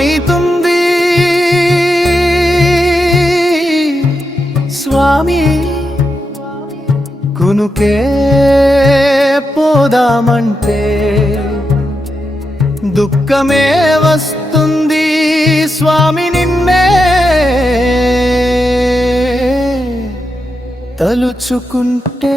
భయమైతుంది స్వామి కునుకే పోదామంటే దుఃఖమే వస్తుంది స్వామి నిన్నే తలుచుకుంటే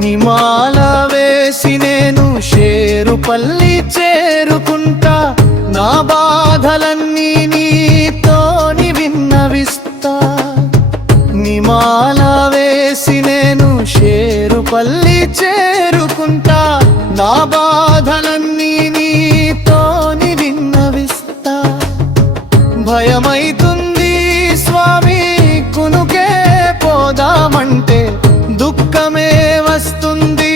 నిమాల వేసి నేను షేరుపల్లి చేరుకుంటా నా బాధలన్నీ నీతోని విన్నవిస్తా నిమాల వేసి నేను షేరుపల్లి చేరుకుంటా నా బాధలన్నీ నీతోని విన్నవిస్తా భయమైతుంది స్వామి కునుకే పోదామంటే దుఃఖమే వస్తుంది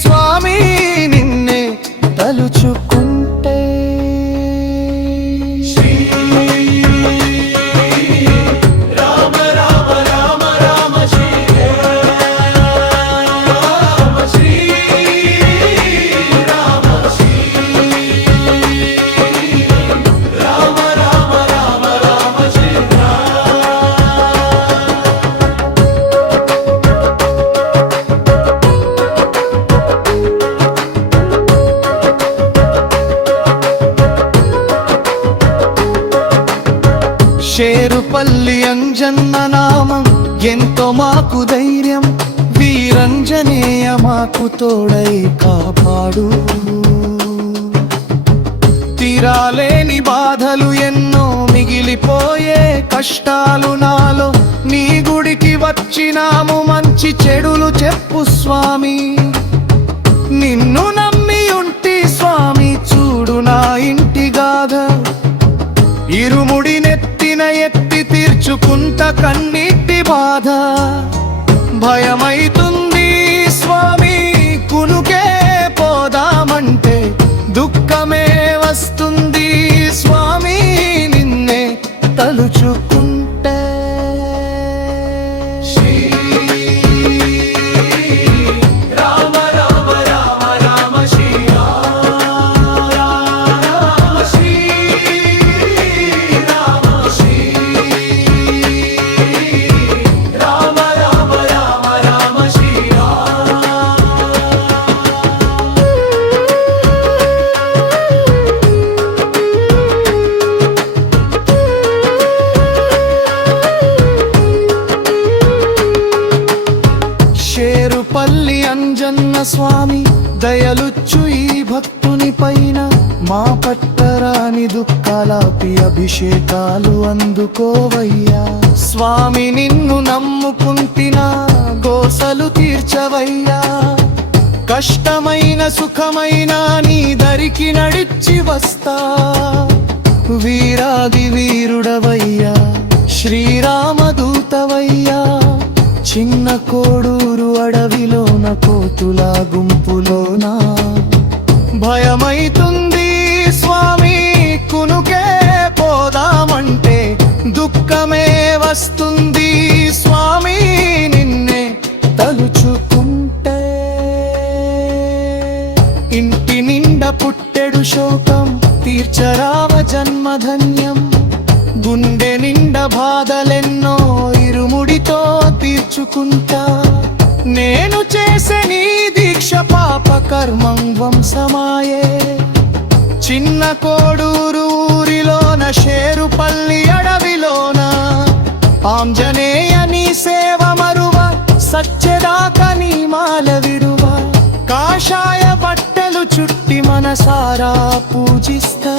స్వామి నిన్నే తలుచుకుంటే షేరుపల్లి అంజన్న నామం ఎంతో మాకు ధైర్యం వీరంజనేయ మాకు తోడై కాపాడు తీరాలేని బాధలు ఎన్నో మిగిలిపోయే కష్టాలు నాలో నీ గుడికి వచ్చినాము మంచి చెడులు చెప్పు స్వామి నిన్ను నమ్మి ఉంటి స్వామి చూడు నా ఇంటి గాథ ఇరుముడి నెత్తిన ఎత్తి తీర్చుకుంట కన్నీటి బాధ భయమైతుంది స్వామి కునుకే పోదామంటే దుఃఖమే వస్తుంది స్వామి నిన్నే తలుచుకుంటే షేరుపల్లి అంజన్న స్వామి దయలుచ్చు ఈ భక్తుని పైన మా పట్టరాని దుఃఖాలాపి అభిషేకాలు అందుకోవయ్యా స్వామి నిన్ను నమ్ముకుంటినా గోసలు తీర్చవయ్యా కష్టమైన సుఖమైన నీ దరికి నడిచి వస్తా వీరాది వీరుడవయ్యా శ్రీరామదూతవయ్యా చిన్న కోడూరు అడవిలోన కోతుల గుంపులోన భయమైతుంది స్వామి కునుకే పోదామంటే దుఃఖమే వస్తుంది స్వామి నిన్నే తలుచుకుంటే ఇంటి నిండా పుట్టెడు శోకం తీర్చరావ జన్మధన్యం గుండె నిండా బాధలెన్నో ఇరుముడితో తీర్చుకుంటా నేను చేసే నీ దీక్ష పాప కర్మం వంశమాయే చిన్న కోడూరు ఊరిలోన షేరుపల్లి అడవిలోన ఆంజనేయ నీ సేవ మరువ సచ్చెదాకా నీ మాల విడువ కాషాయ బట్టలు చుట్టి మనసారా పూజిస్తా